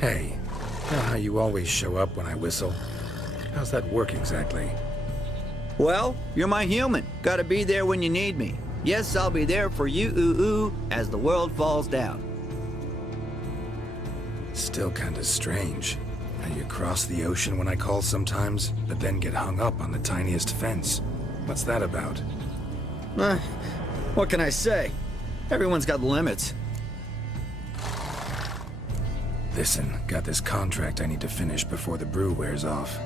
Hey, you know how you always show up when I whistle? How's that work exactly? Well, you're my human. Gotta be there when you need me. Yes, I'll be there for you, ooh, as the world falls down. Still kinda strange. How you cross the ocean when I call sometimes, but then get hung up on the tiniest fence. What's that about? What can I say? Everyone's got limits. Listen, got this contract I need to finish before the brew wears off.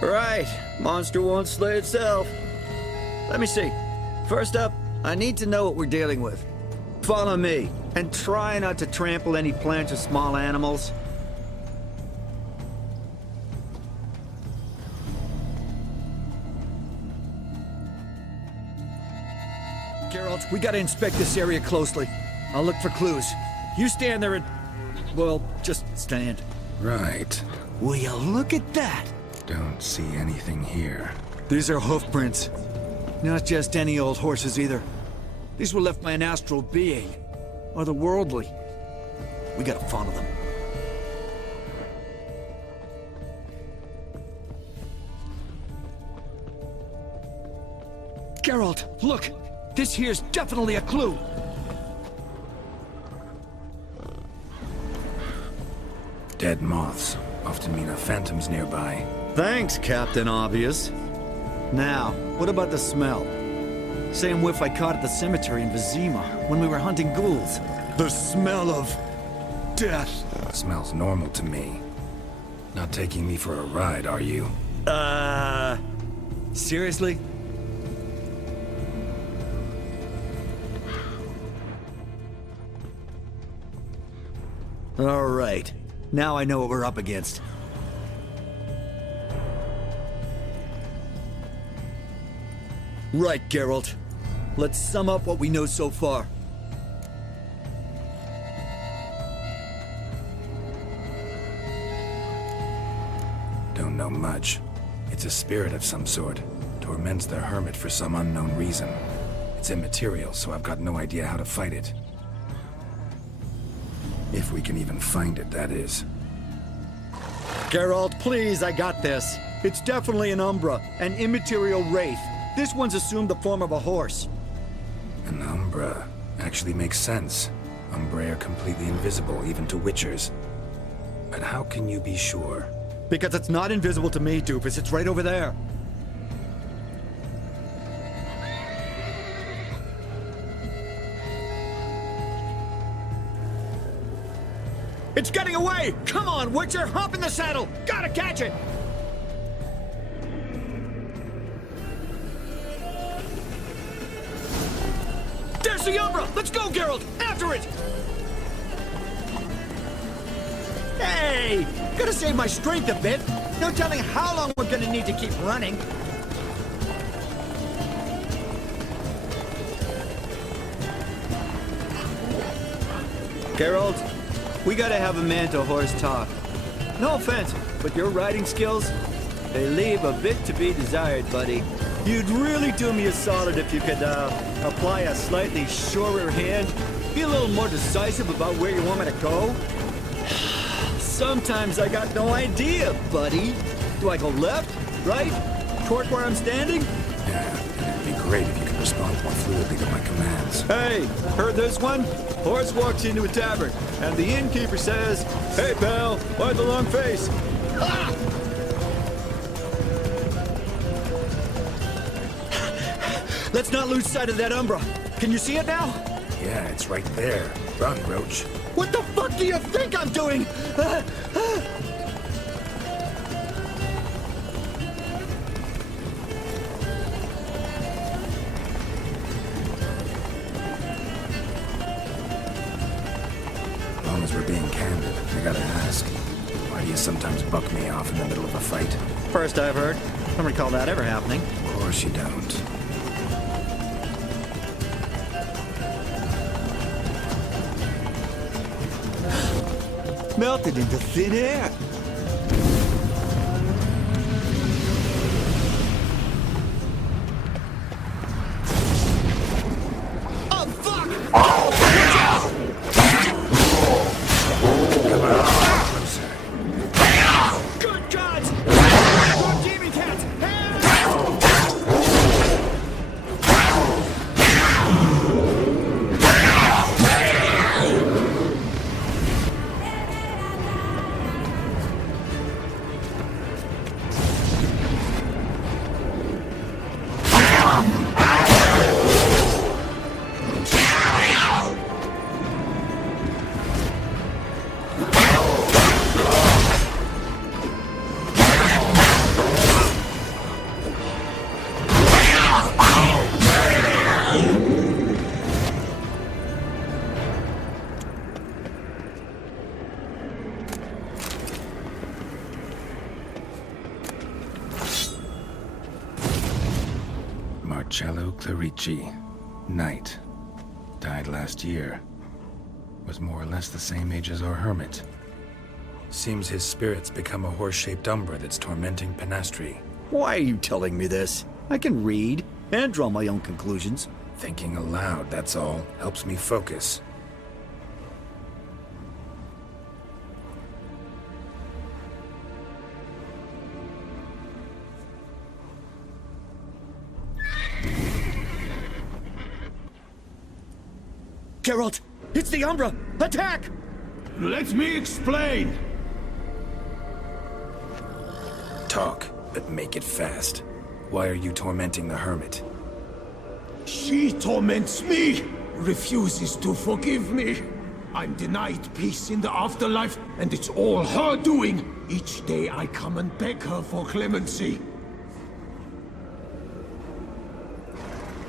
Right. Monster won't slay itself. Let me see. First up, I need to know what we're dealing with. Follow me, and try not to trample any plants or small animals. Geralt, we gotta inspect this area closely. I'll look for clues. You stand there and... well, just stand. Right. Will you look at that? Don't see anything here. These are hoof prints. Not just any old horses either. These were left by an astral being. Otherworldly. We gotta follow them. Geralt, look! This here's definitely a clue! Dead moths often mean a phantom's nearby. Thanks, Captain Obvious. Now, what about the smell? Same whiff I caught at the cemetery in Vizima when we were hunting ghouls. The smell of... death. Smells normal to me. Not taking me for a ride, are you? Seriously? All right. Now I know what we're up against. Right, Geralt. Let's sum up what we know so far. Don't know much. It's a spirit of some sort. Torments the hermit for some unknown reason. It's immaterial, so I've got no idea how to fight it. If we can even find it, that is. Geralt, please, I got this. It's definitely an Umbra, an immaterial wraith. This one's assumed the form of a horse. An Umbra actually makes sense. Umbrae are completely invisible, even to Witchers. But how can you be sure? Because it's not invisible to me, Doofus. It's right over there. It's getting away! Come on, Witcher! Hop in the saddle! Gotta catch it! There's the Umbra! Let's go, Geralt! After it! Hey! Gotta save my strength a bit. No telling how long we're gonna need to keep running. Geralt, we gotta have a man-to-horse talk. No offense, but your riding skills, they leave a bit to be desired, buddy. You'd really do me a solid if you could, apply a slightly surer hand. Be a little more decisive about where you want me to go. Sometimes I got no idea, buddy. Do I go left, right, toward where I'm standing? Yeah, it'd be great if you could respond more fluidly to my commands. Hey, heard this one? Horse walks into a tavern, and the innkeeper says, "Hey, pal, why the long face?" Ah! Let's not lose sight of that Umbra. Can you see it now? Yeah, it's right there. Run, Roach. What the fuck do you think I'm doing? As long as we're being candid, I gotta ask, why do you sometimes buck me off in the middle of a fight? First I've heard. I don't recall that ever happening. Of course you don't. Melted into thin air. Oh, fuck! Come on, closer. Marcello Clerici, knight. Died last year. Was more or less the same age as our hermit. Seems his spirit's become a horse-shaped umbra that's tormenting Penastri. Why are you telling me this? I can read and draw my own conclusions. Thinking aloud, that's all. Helps me focus. Geralt, it's the Umbra! Attack! Let me explain! Talk, but make it fast. Why are you tormenting the hermit? She torments me, refuses to forgive me. I'm denied peace in the afterlife, and it's all her doing. Each day I come and beg her for clemency.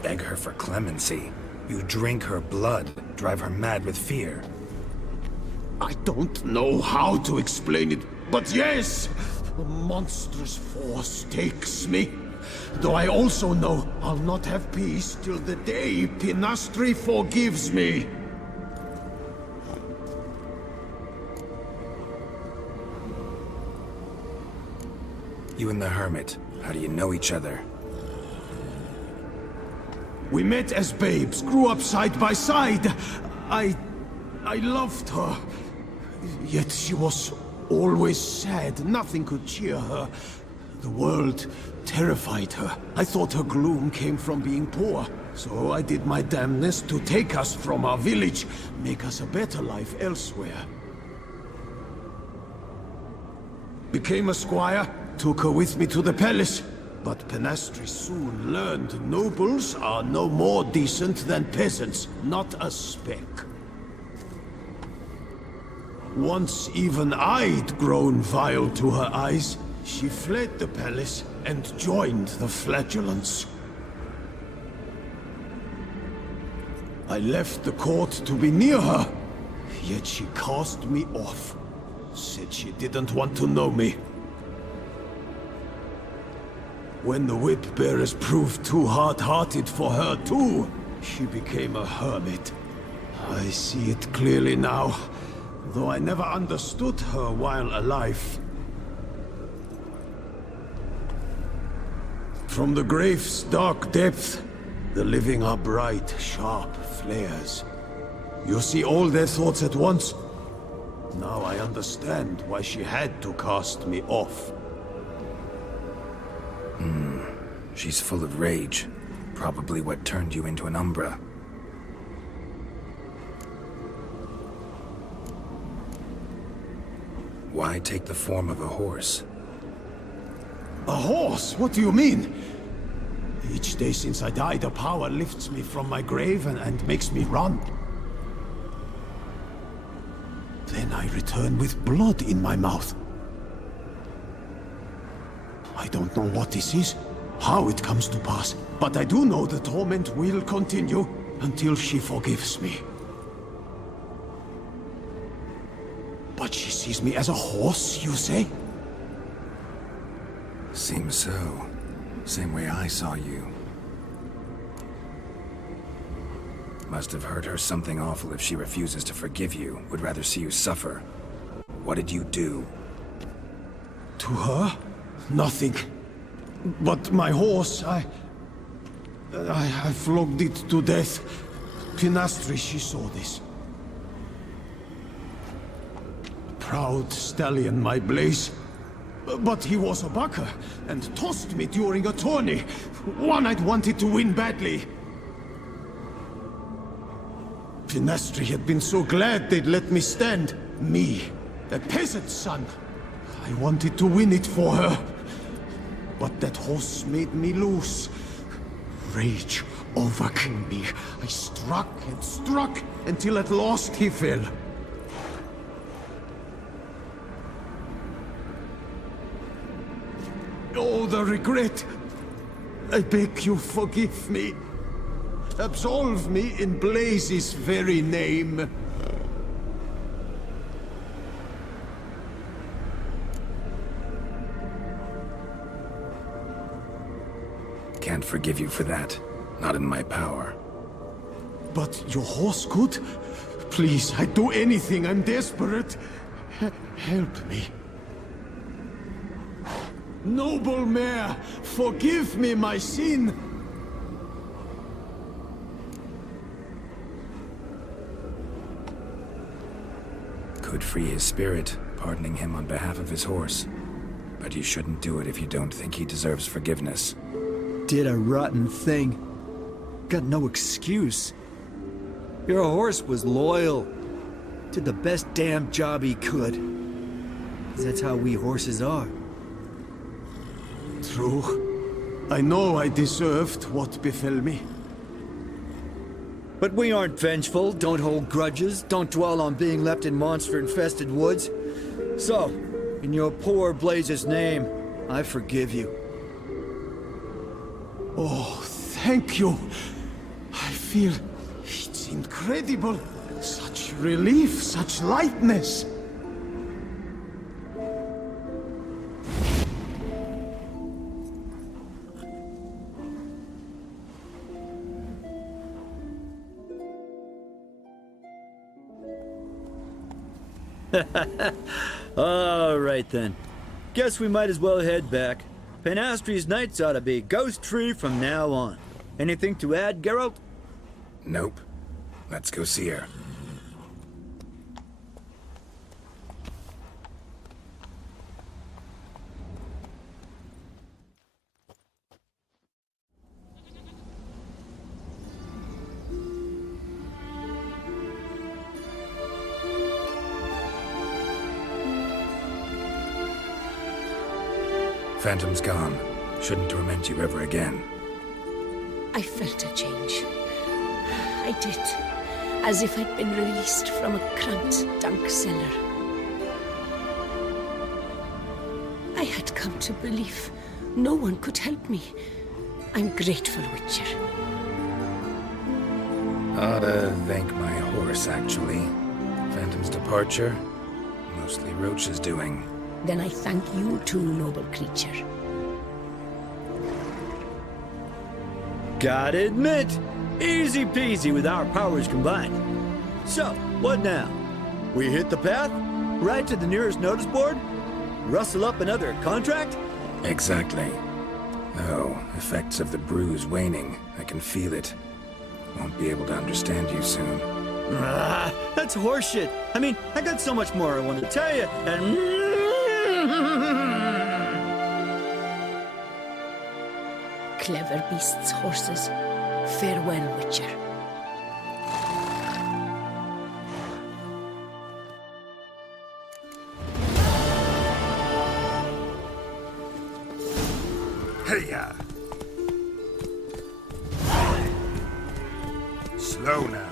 Beg her for clemency? You drink her blood, drive her mad with fear. I don't know how to explain it, but yes, a monstrous force takes me. Though I also know I'll not have peace till the day Penastri forgives me. You and the hermit, how do you know each other? We met as babes, grew up side by side. I loved her. Yet she was always sad. Nothing could cheer her. The world terrified her. I thought her gloom came from being poor. So I did my damnedest to take us from our village, make us a better life elsewhere. Became a squire, took her with me to the palace. But Penastri soon learned nobles are no more decent than peasants, not a speck. Once even I'd grown vile to her eyes, she fled the palace and joined the flagellants. I left the court to be near her, yet she cast me off. Said she didn't want to know me. When the whip-bearers proved too hard-hearted for her too, she became a hermit. I see it clearly now, though I never understood her while alive. From the grave's dark depth, the living are bright, sharp flares. You see all their thoughts at once. Now I understand why she had to cast me off. She's full of rage. Probably what turned you into an Umbra. Why take the form of a horse? A horse? What do you mean? Each day since I died, a power lifts me from my grave and makes me run. Then I return with blood in my mouth. I don't know what this is, how it comes to pass, but I do know the torment will continue until she forgives me. But she sees me as a horse, you say? Seems so. Same way I saw you. Must have heard her something awful if she refuses to forgive you, would rather see you suffer. What did you do? To her? Nothing. But my horse, I flogged it to death. Penastri, she saw this. Proud stallion, my Blaze. But he was a bucker, and tossed me during a tourney. One I'd wanted to win badly. Penastri had been so glad they'd let me stand. Me, a peasant's son. I wanted to win it for her. But that horse made me loose. Rage overcame me. I struck and struck until at last he fell. Oh, the regret. I beg you, forgive me. Absolve me in Blaze's very name. Can't forgive you for that. Not in my power. But your horse could? Please, I'd do anything. I'm desperate. Help me. Noble mare, forgive me my sin. Could free his spirit, pardoning him on behalf of his horse. But you shouldn't do it if you don't think he deserves forgiveness. Did a rotten thing. Got no excuse. Your horse was loyal. Did the best damn job he could. 'Cause that's how we horses are. True. I know I deserved what befell me. But we aren't vengeful, don't hold grudges, don't dwell on being left in monster-infested woods. So, in your poor Blaze's name, I forgive you. Oh, thank you. I feel it's incredible. Such relief, such lightness. All right then. Guess we might as well head back. Penastri's nights ought to be ghost-free from now on. Anything to add, Geralt? Nope. Let's go see her. Phantom's gone. Shouldn't torment you ever again. I felt a change. I did. As if I'd been released from a cramped, dank cellar. I had come to believe no one could help me. I'm grateful, Witcher. Ought to thank my horse, actually. Phantom's departure, mostly Roach's doing. Then I thank you too, noble creature. Gotta admit, easy peasy with our powers combined. So, what now? We hit the path? Right to the nearest notice board? Rustle up another contract? Exactly. Though, effects of the bruise waning. I can feel it. Won't be able to understand you soon. Ah, that's horseshit. I mean, I got so much more I want to tell you, and... Clever beasts, horses. Farewell, Witcher. Hey-ya! Slow now.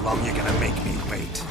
how long you gonna make me wait?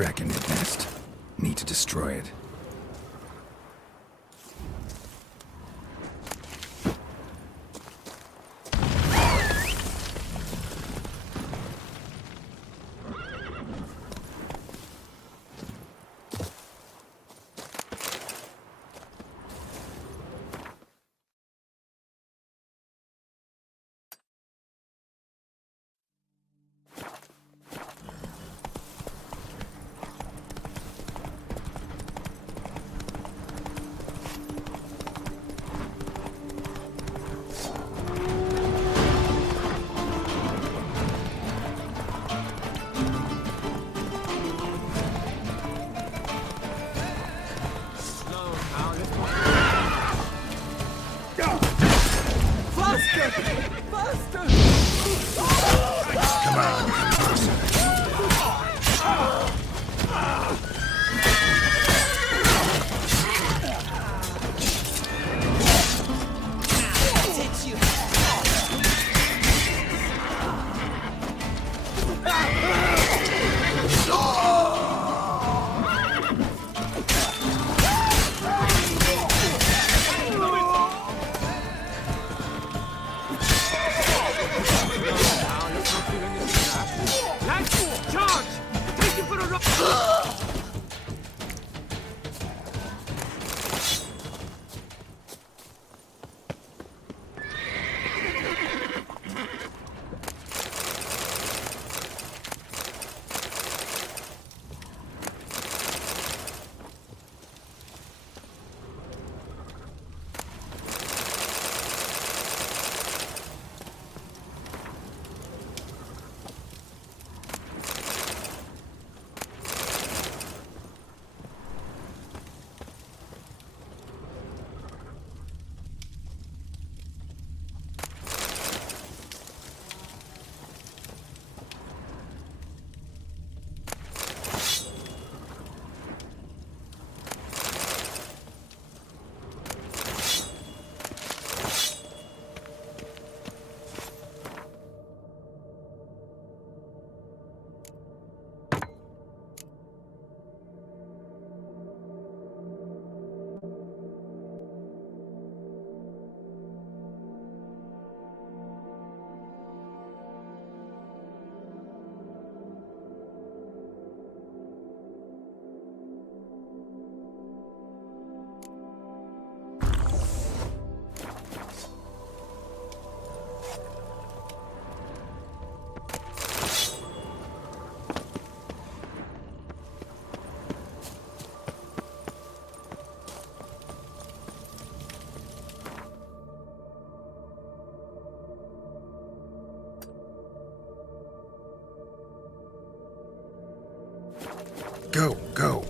Draconid nest. Need to destroy it. Go, go.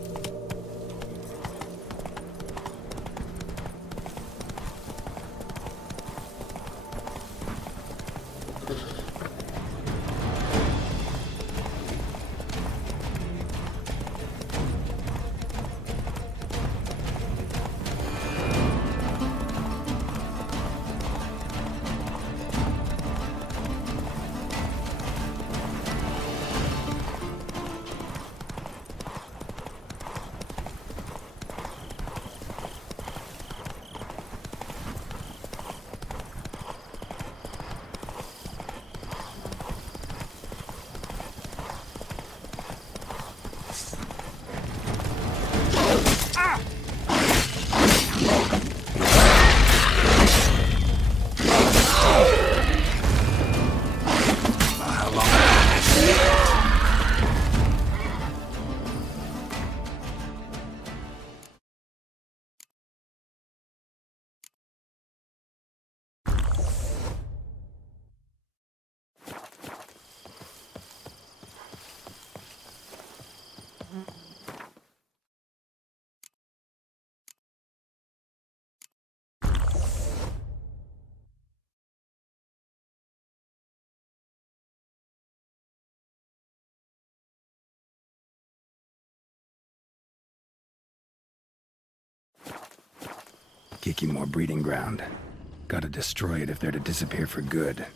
Kiki more breeding ground. Gotta destroy it if they're to disappear for good.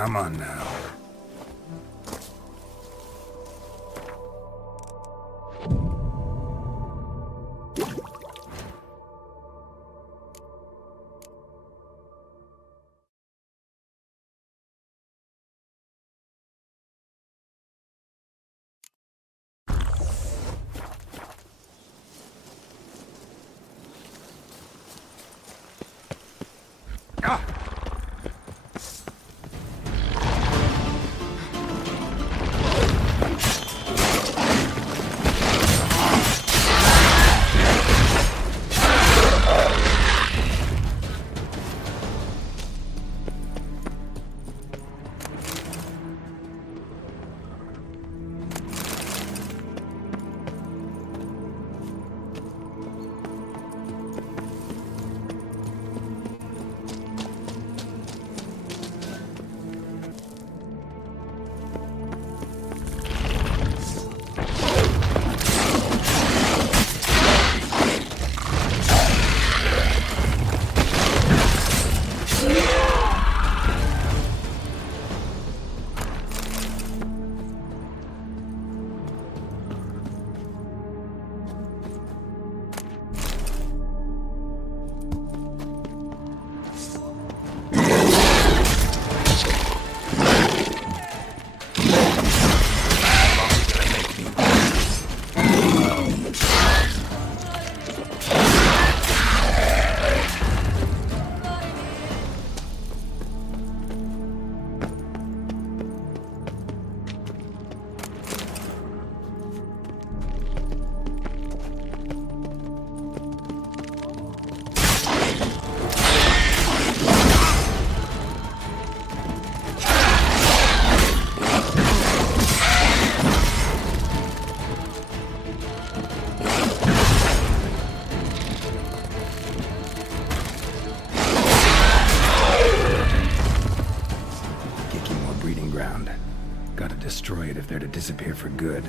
Come on now. Destroy it if they're to disappear for good.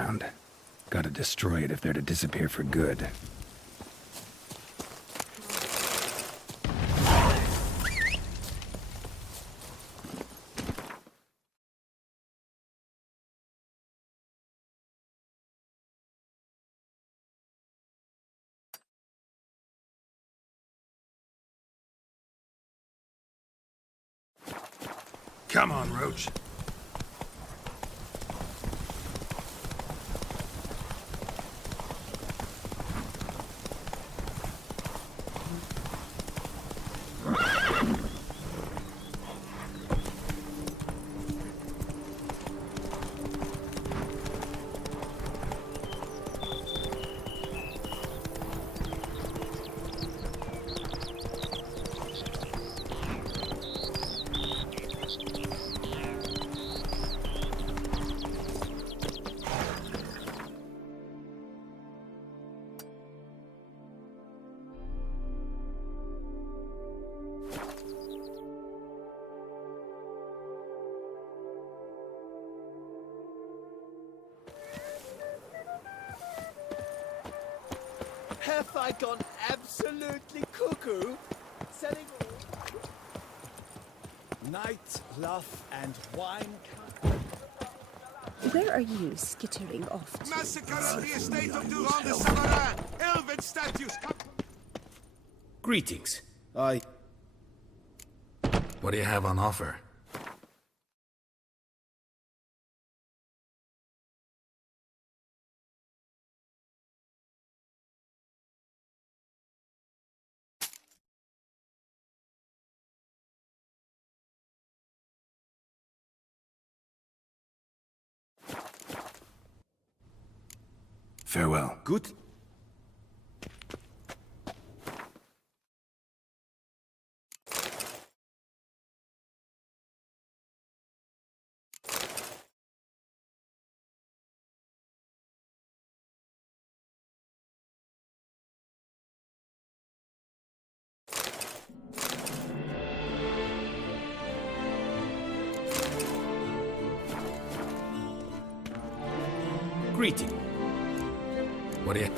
around. Gotta destroy it if they're to disappear for good. Come on, Roach. Have I gone absolutely cuckoo? Selling night, love, and wine. Where are you skittering off to? Massacre at the estate of Durand de Samarin! Elven statues come... Greetings. What do you have on offer? Farewell. Good. Greeting. What do you...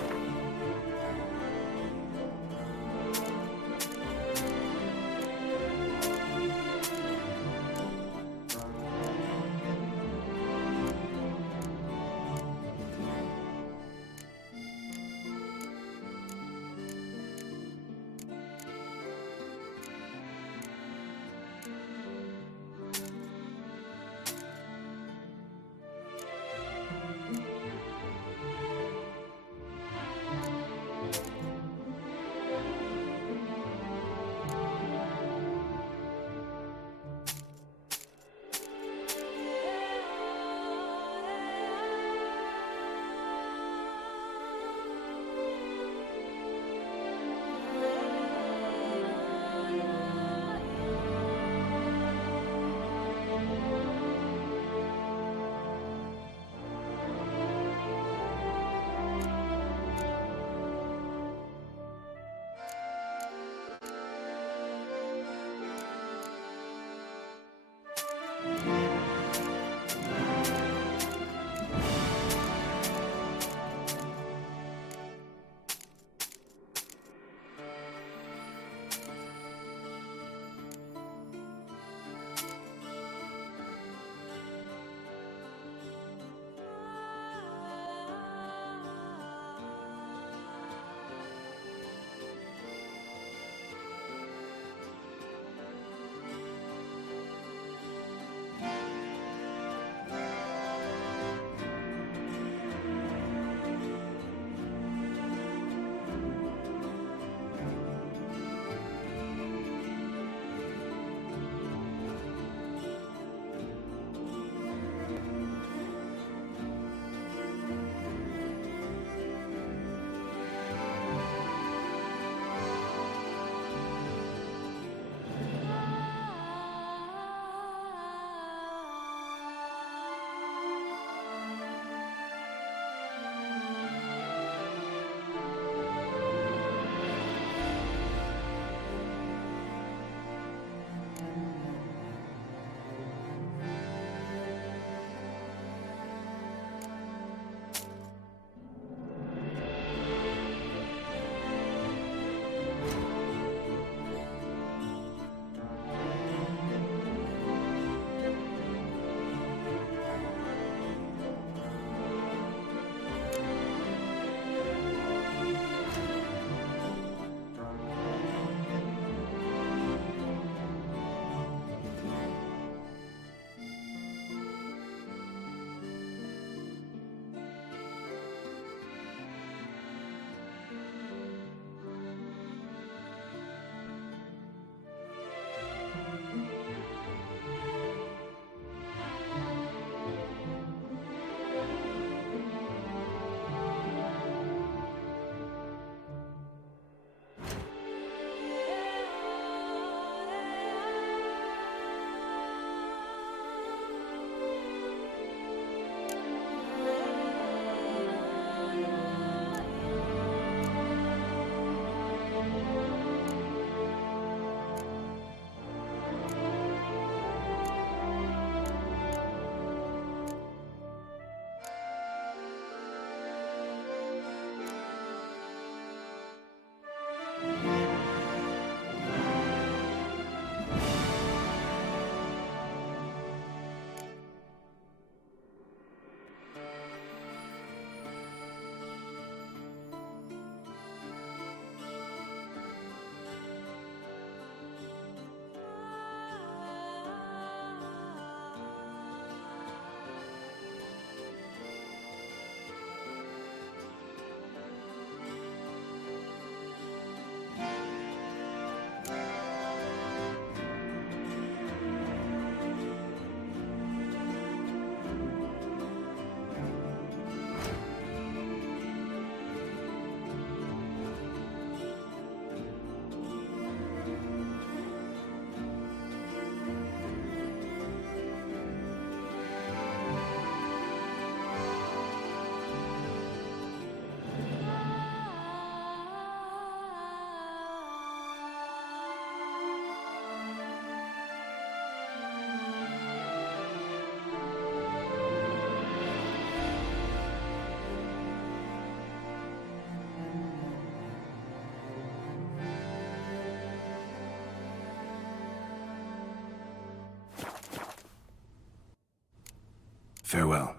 Farewell.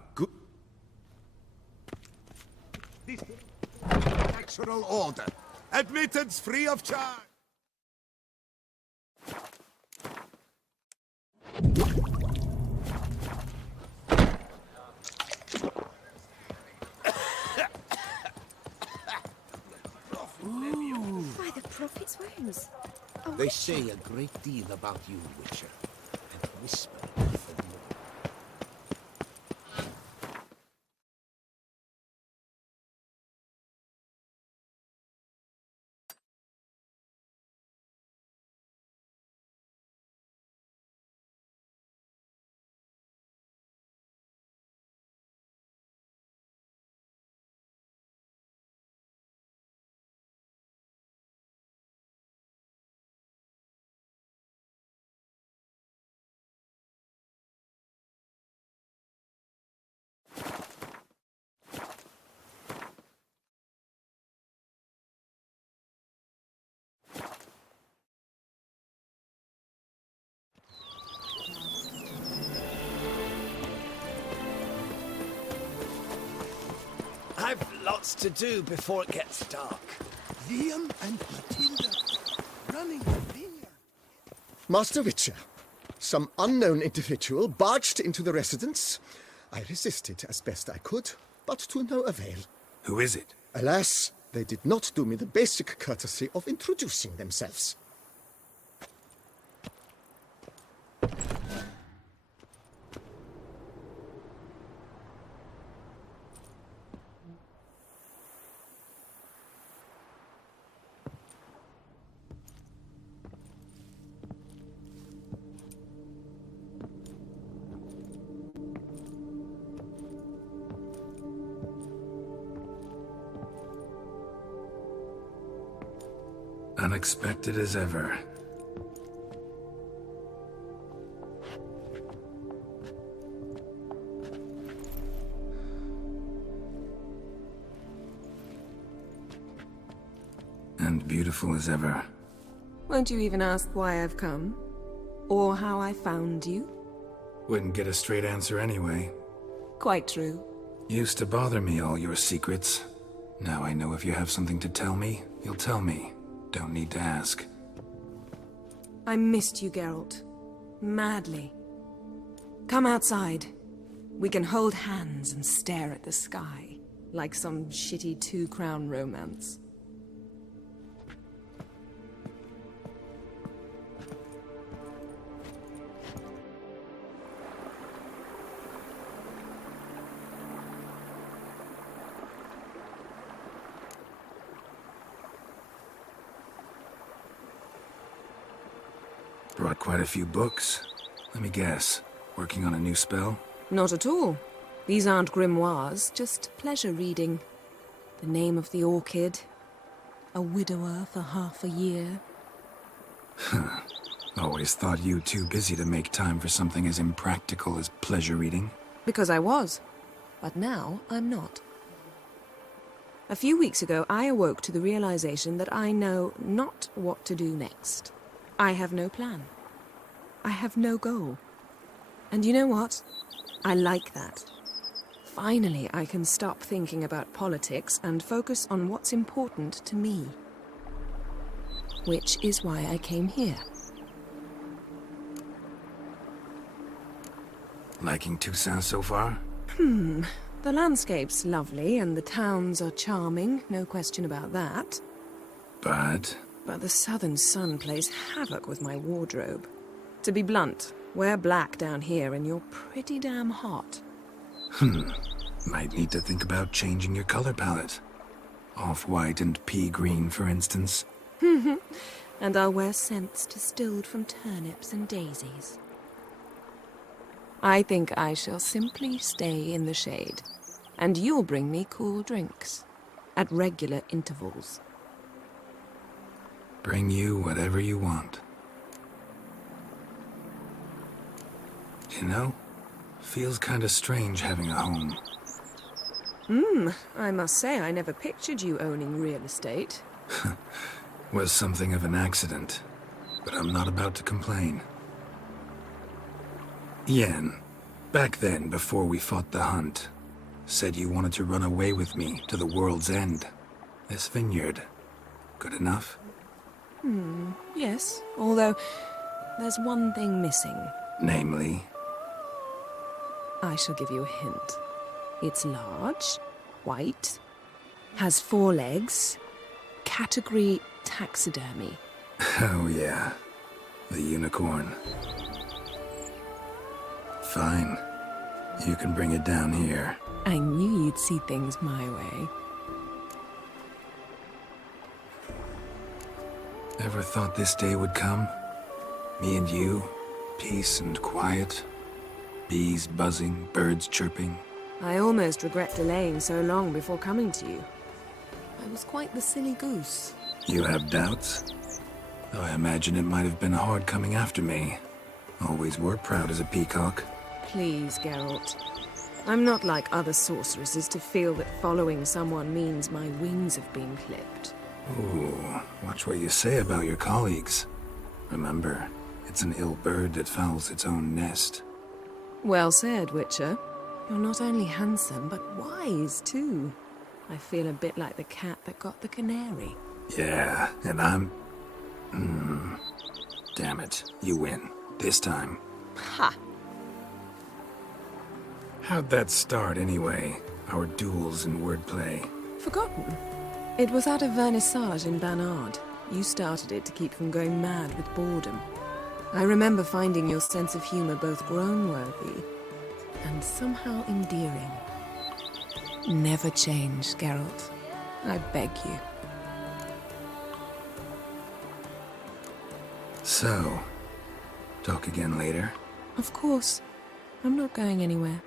This natural order. Admittance free of charge. By the prophet's wounds. They say a great deal about you, Witcher, and whisper for more. I've lots to do before it gets dark. Liam and Matilda running the vineyard. Master Witcher, some unknown individual barged into the residence. I resisted as best I could, but to no avail. Who is it? Alas, they did not do me the basic courtesy of introducing themselves. Unexpected as ever. And beautiful as ever. Won't you even ask why I've come? Or how I found you? Wouldn't get a straight answer anyway. Quite true. Used to bother me, all your secrets. Now I know if you have something to tell me, you'll tell me. Don't need to ask. I missed you, Geralt. Madly. Come outside. We can hold hands and stare at the sky, like some shitty two-crown romance. Brought quite a few books. Let me guess. Working on a new spell? Not at all. These aren't grimoires, just pleasure reading. The Name of the Orchid. A widower for half a year. Always thought you too busy to make time for something as impractical as pleasure reading. Because I was. But now I'm not. A few weeks ago, I awoke to the realization that I know not what to do next. I have no plan. I have no goal. And you know what? I like that. Finally, I can stop thinking about politics and focus on what's important to me. Which is why I came here. Liking Toussaint so far? The landscape's lovely and the towns are charming, no question about that. But the southern sun plays havoc with my wardrobe. To be blunt, wear black down here and you're pretty damn hot. might need to think about changing your color palette. Off-white and pea green, for instance. And I'll wear scents distilled from turnips and daisies. I think I shall simply stay in the shade, and you'll bring me cool drinks, at regular intervals. Bring you whatever you want. You know, feels kinda strange having a home. I must say I never pictured you owning real estate. Was something of an accident, but I'm not about to complain. Yen, Back then, before we fought the hunt, said you wanted to run away with me to the world's end. This vineyard, good enough? Yes, although there's one thing missing. Namely, I shall give you a hint. It's large, white, has 4 legs, category taxidermy. oh yeah, the unicorn. Fine, you can bring it down here. I knew you'd see things my way. Ever thought this day would come? Me and you, peace and quiet, bees buzzing, birds chirping. I almost regret delaying so long before coming to you. I was quite the silly goose. You have doubts? Though I imagine it might have been hard coming after me. Always were proud as a peacock. Please, Geralt. I'm not like other sorceresses to feel that following someone means my wings have been clipped. Ooh, watch what you say about your colleagues. Remember, it's an ill bird that fouls its own nest. Well said, Witcher. You're not only handsome, but wise, too. I feel a bit like the cat that got the canary. Yeah, and I'm... Damn it, you win. This time. Ha! How'd that start, anyway? Our duels and wordplay. Forgotten? It was at a vernissage in Banard. You started it to keep from going mad with boredom. I remember finding your sense of humor both groan-worthy and somehow endearing. Never change, Geralt. I beg you. So, talk again later? Of course. I'm not going anywhere.